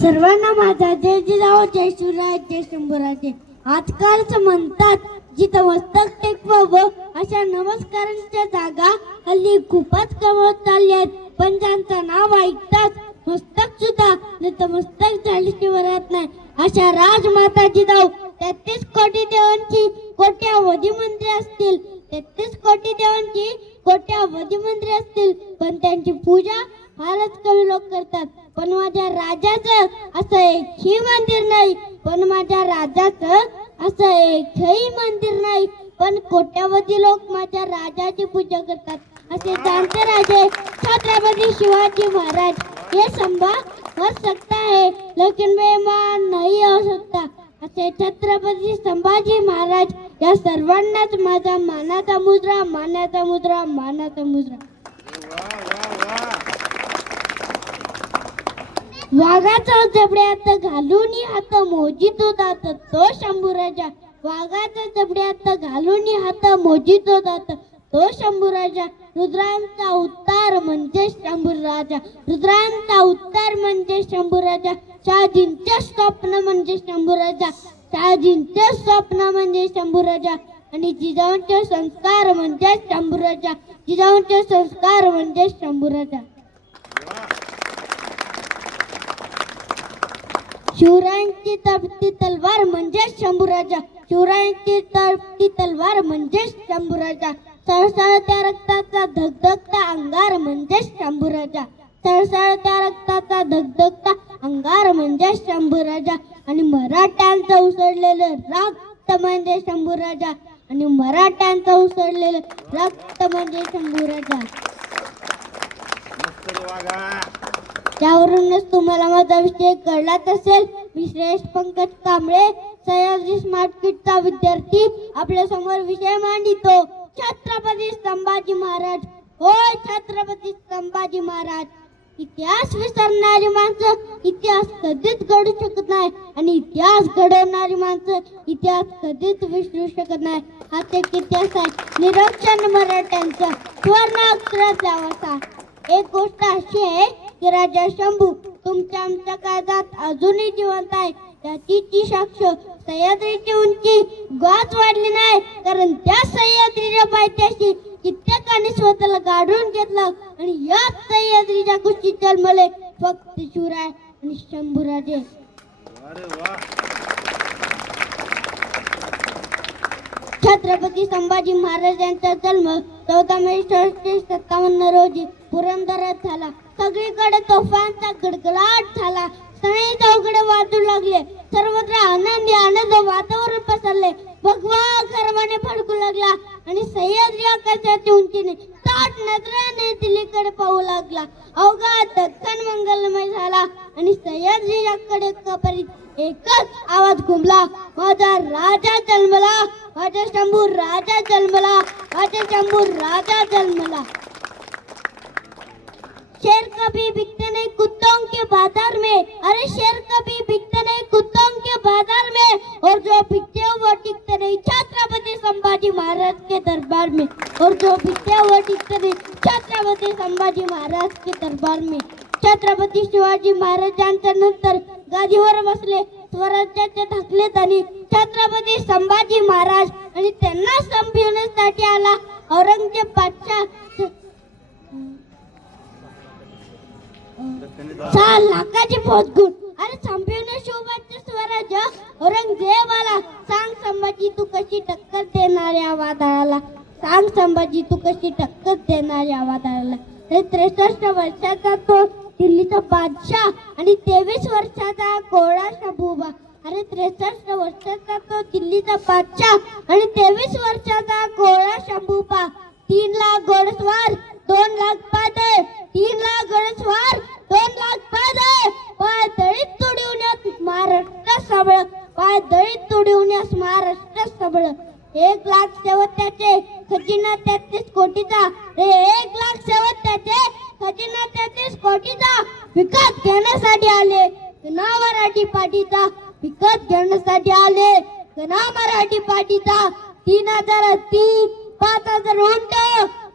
सर्वांना माझा जय जिजाऊ जय शिवराय जय शंभूराजे. आजकालच म्हणतात जिथं मस्तक टेकवावं अशा नमस्कारांच्या जागा हल्ली खूपच कमवत चालल्या आहेत पण ज्यांचं नाव ऐकताच मस्तक सुद्धा नतमस्तक झाल्याशिवाय राहत नाही. अशा राजमाता जिजाऊ तेहतीस कोटी देवांची कोट्यावधी मंदिरे असतील. तेहतीस कोटी देवांची कोट्यावधी मंदिरे असतील. पण त्यांची पूजा फारच कमी लोक करतात. पण माझ्या राजाचं असं एकही मंदिर नाही पण माझ्या राजाचं असं एकही मंदिर नाही. पण कोट्यावधी लोक माझ्या राजाची पूजा करतात. असे जाणते राजे छत्रपती शिवाजी महाराज. हे संभा हो सकता है लेकिन बेमान नहीं हो सकता असे छत्रपती संभाजी महाराज या सर्वांनाच माझा मानाचा मुद्रा मानाचा मुद्रा मानाचा मुद्रा. वाघाचा जबड्यात घालून हात मोजित होता तो शंभूराजा वाघाचा जबड्यात घालून हात मोजित होता तो शंभूराजा रुद्रांचा उत्तार म्हणजे शंभूराजा. रुद्रांचा उत्तार म्हणजे शंभूराजा. शहाजींचे स्वप्न म्हणजे शंभूराजा. शहाजींचे स्वप्न म्हणजे शंभूराजा. आणि जिजाऊंचे संस्कार म्हणजे शंभूराजा. जिजाऊंचे संस्कार म्हणजे शंभूराजा. शिवरायांची तपती तलवार म्हणजे शंभूराजा. शिवरायांची तपती तलवार म्हणजे शंभूराजा. सळसळत्या रक्ताचा धगधगता अंगार म्हणजे शंभूराजा. सळसळत्या रक्ताचा धगधगता अंगार म्हणजे शंभूराजा. आणि मराठ्यांचं उसळलेलं रक्त म्हणजे शंभूराजा. आणि मराठ्यांचं उसळलेलं रक्त म्हणजे शंभूराजा. राजा त्यावरूनच तुम्हाला माझा विषय कळलाच असेल. मी श्रेष्ठ पंकज कांबळे सह्याद्री स्मार्ट किटचा विद्यार्थी आपल्यासमोर विषय मांडितो. छत्रपती संभाजी महाराज. होय छत्रपती संभाजी महाराज. इतिहास विसरणारी माणसं इतिहास कधीच घडू शकत नाही आणि इतिहास घडवणारी माणसं इतिहास कधीच विसरू शकत नाही. हा एक इतिहास आहे. निरक्षण मराठ्यांचा सुवर्ण अक्षरात वासा एक गोष्ट अशी आहे की राजा शंभू तुमच्या आमच्या काळात अजूनही जिवंत आहे. त्याची ती साक्ष सह्याद्रीची उंची गाच वाढली नाही कारण त्या सह्याद्रीच्या पायथ्याशी कित्येकाने स्वतःला गाडून घेतलं आणि याच सह्याद्रीच्या कुस्तीत जन्मले फक्त शिवराय आणि शंभूराजे छत्रपती संभाजी महाराज यांचा जन्म चौदा मे सोळाशे सत्तावन्न रोजी पुरंदरात झाला. सगळीकडे तोफांचा गडगडाट झाला. सगळे चौकडे वाजू लागले. सर्वत्र आनंदी आनंद वातावरण पसरले. भगवा गर्वाने फडकू लागला आणि सह्याद्री आकाशाच्या उंचीने ताट नजरेने दिल्लीकडे पाहू लागला. अवघा दक्कन मंगलमय झाला आणि सह्याद्रीकडे कपरीत एकच आवाज घुमला. माझा राजा जन्मला. माझा शंभू राजा जन्मला. माझा शंभू राजा जन्मला. शेर कभी बिकते नहीं कुत्तों के बाजार में। अरे शेर कभी बिकते नहीं कुत्तों के बाजार में। और जो बिकते हैं वो टिकते नहीं। छत्रपति संभाजी महाराज के दरबार में। और जो बिकते हैं वो टिकते नहीं। छत्रपति संभाजी महाराज के दरबार में। छत्रपती शिवाजी महाराजांच्या नंतर गादीवर बसले स्वराज्याचे थकले आणि छत्रपती संभाजी महाराज आणि त्यांना संपविण्यासाठी आला. औरंगजेब बादशाह सहा लाखाची फौज अरे संपवणे शोभाचे स्वराज्य औरंगजेब आला सांग संभाजी तू कशी टक्कर देणार या वादळाला? सांग संभाजी तू कशी टक्कर देणार या वादळाला? हे त्रेसष्ट वर्षाचा तो दिल्लीचा बादशाह आणि तेवीस वर्षाचा कोळा शबुबा. अरे त्रेसष्ट वर्षाचा तो दिल्लीचा बादशाह आणि तेवीस वर्षाचा कोळा शबुबा. तीन लाख घोडस्वार दोन लाख पादे तीन लाख घोडस्वार दोन लाख पादे. पाय दळीत तुडवण्यात महाराष्ट्र सबळ पाय दळीत तुडवण्यास महाराष्ट्र सबळ. एक लाख सेवत्याचे खजिना तेहतीस कोटीचा. रे एक लाख सेवत्याचे खजिना तेहतीस कोटीचा विकत घेण्यासाठी आले. कना मराठी पाटीचा विकत घेण्यासाठी आले. कना मराठी पाटीचा तीन हजार तीन पाच हजार उंट.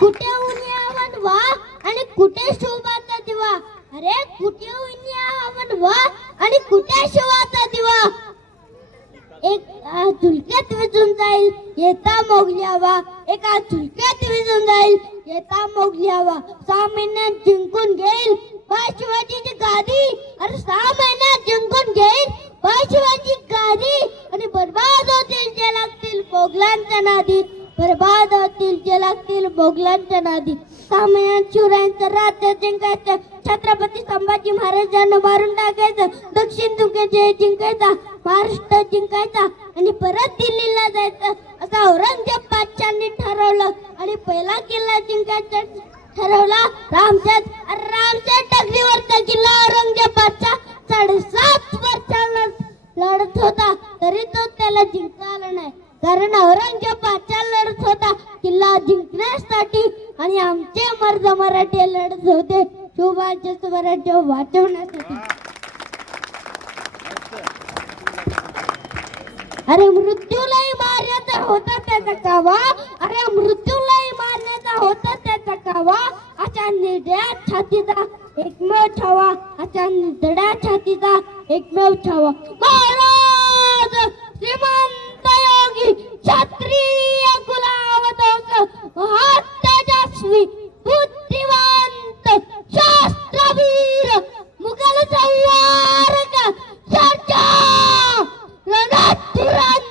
कुठे उन्यावन वा? आणि कुठे शोभाचा दिवा अरे कुठे उन्यावन वा? आणि कुठे शोभाचा दिवा एक झुलक्यात विजून जाईल येता मोगल्यावा एका झुलक्यात विजून जाईल येता मोगल्यावा सहा महिन्यात जिंकून घेईल बा शिवाजीची गादी. अरे सहा महिन्यात जिंकून घेईल बा शिवाजी गादी. आणि बर्बाद होतील जे लागतील मोगलांच्या नादी बर्बाद होतील जे लागतील मोगलांच्या नादी. सामयान शिवरायांचं राज्य जिंकायचं. छत्रपती संभाजी महाराजांना मारून टाकायचं. दक्षिण दुखेचे जिंकायचा. महाराष्ट्र जिंकायचा. आणि परत दिल्लीला जायचं. असं औरंगजेब बादशाहांनी ठरवलं. आणि पहिला किल्ला जिंकायचा ठरवला. रामचंद अरे रामचंद टकरीवरचा किल्ला औरंगजेब बादशाह साडेसात वर्षांना लढत होता. तरी तो त्याला जिंकला आला नाही. कारण औरंगजेब बादशाह लढत होता. किल्ला जिंकण्यासाठी आणि आमचे मर्द मराठे लढत होते. शिवबाचे स्वराज्य वाचवण्यासाठी. अरे मृत्यूलाही मारण्याचा होता त्याचा कावा. अरे मृत्यूलाही मारण्याचा होता त्याचा कावा. अशा निर्दया छातीचा एकमेव छावा. अशा निधड्या छातीचा एकमेव छावा. pura